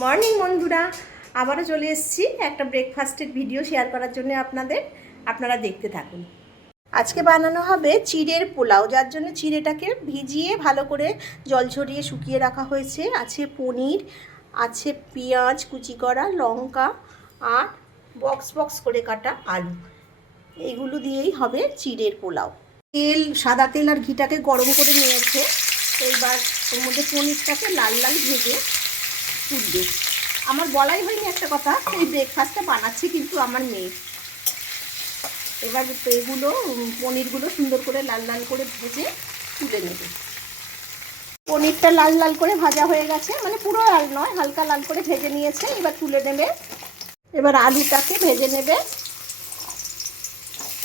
Morning বন্ধুরা, আবারও চলে এসেছি একটা ব্রেকফাস্টের ভিডিও শেয়ার করার জন্য আপনারা দেখতে থাকুন। আজকে বানানো হবে চিড়ের পোলাও, যার জন্য চিড়েটাকে ভিজিয়ে ভালো করে জল ঝরিয়ে শুকিয়ে রাখা হয়েছে। আছে পনির, আছে পেঁয়াজ কুচি করা, লঙ্কা আর বক্স বক্স করে কাটা আলু। এইগুলো দিয়েই হবে চিড়ের পোলাও। সাদা তেল আর ঘিটাকে গরম করে নিয়েছে। এইবার ওর মধ্যে পনিরটাকে লাল লাল ভেজে তুলবে। আমার বলাই হয়নি একটা কথা, এই ব্রেকফাস্টটা বানাচ্ছি কিন্তু আমার মেয়ে। এবার এগুলো পনিরগুলো সুন্দর করে লাল লাল করে ভেজে তুলে নেবে। পনিরটা লাল লাল করে ভাজা হয়ে গেছে, মানে পুরো লাল নয়, হালকা লাল করে ভেজে নিয়েছে। এবার তুলে নেবে। এবার আলুটাকে ভেজে নেবে,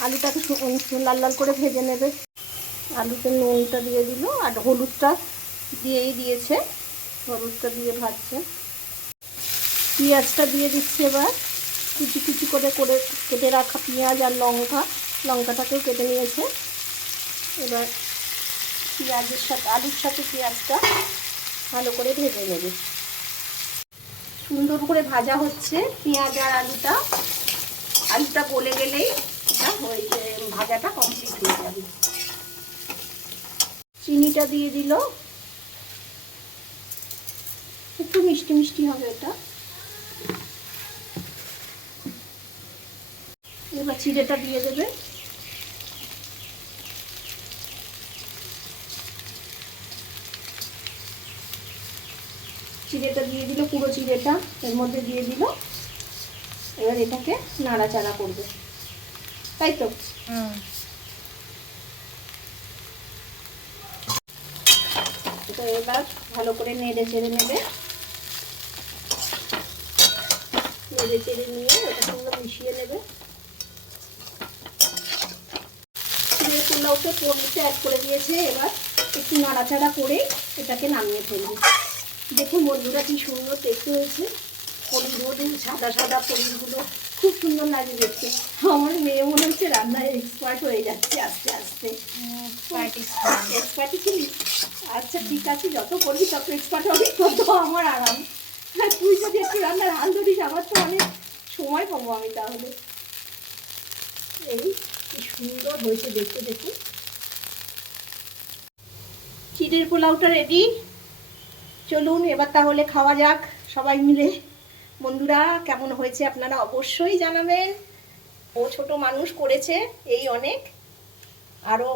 আলুটাকে লাল লাল করে ভেজে নেবে। আলুতে নুনটা দিয়ে দিল আর হলুদটা দিয়েছে, হলুদটা দিয়ে ভাজছে। পেঁয়াজটা দিয়ে দিচ্ছি। এবার কুচি কুচি করে কেটে রাখা পেঁয়াজ আর লঙ্কাটাকেও কেটে নিয়েছে। এবার পেঁয়াজের সাথে আলুর সাথে পেঁয়াজটা ভালো করে ভেজে নেবে। সুন্দর করে ভাজা হচ্ছে পেঁয়াজ আর আলুটা গলে গেলেই ভাজাটা কমপ্লিট হয়ে যাবে। চিনিটা দিয়ে দিল, একটু মিষ্টি মিষ্টি হবে এটা। এবার চিড়েটা দিয়ে দেবে। চিড়েটা দিয়ে দিল, পুরো চিড়েটা এর মধ্যে দিয়ে দিল। এবার এটাকে নাড়াচাড়া করবে, তাই তো? তো এবার ভালো করে নেড়ে চেড়ে নেবে। নেড়ে চেড়ে নিয়ে ওটার সঙ্গে মিশিয়ে নেবে। চিড়ে পোলাওতে পনিরটা অ্যাড করে দিয়েছে। এবার একটু নাড়াচাড়া করে এটাকে নামিয়ে ফেলবে। দেখুন বন্ধুরা, কি সুন্দর দেখতে হয়েছে। পনিরগুলো সাদা সাদা পনিরগুলো খুব সুন্দর লাগে দেখতে। আমার মেয়ে মনে হচ্ছে রান্নায় এক্সপার্ট হয়ে যাচ্ছে আস্তে আস্তে। এক্সপার্টই ছিলি? আচ্ছা ঠিক আছে, যত করবি তত এক্সপার্ট হবি, তত আমার আরাম। হ্যাঁ, তুই যদি একটু রান্নার হাল ধরিস আমার তো অনেক সময় পাবো আমি তাহলে। এই কি সুন্দর হয়েছে দেখতে। দেখুন, চিড়ের পোলাওটা রেডি। চলুন এবার তাহলে খাওয়া যাক সবাই মিলে। বন্ধুরা, কেমন হয়েছে আপনারা অবশ্যই জানাবেন। ও ছোট মানুষ করেছে, এই অনেক। আরও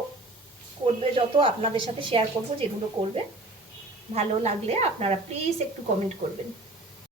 করবে যত, আপনাদের সাথে শেয়ার করবো যেগুলো করবে। ভালো লাগলে আপনারা প্লিজ একটু কমেন্ট করবেন।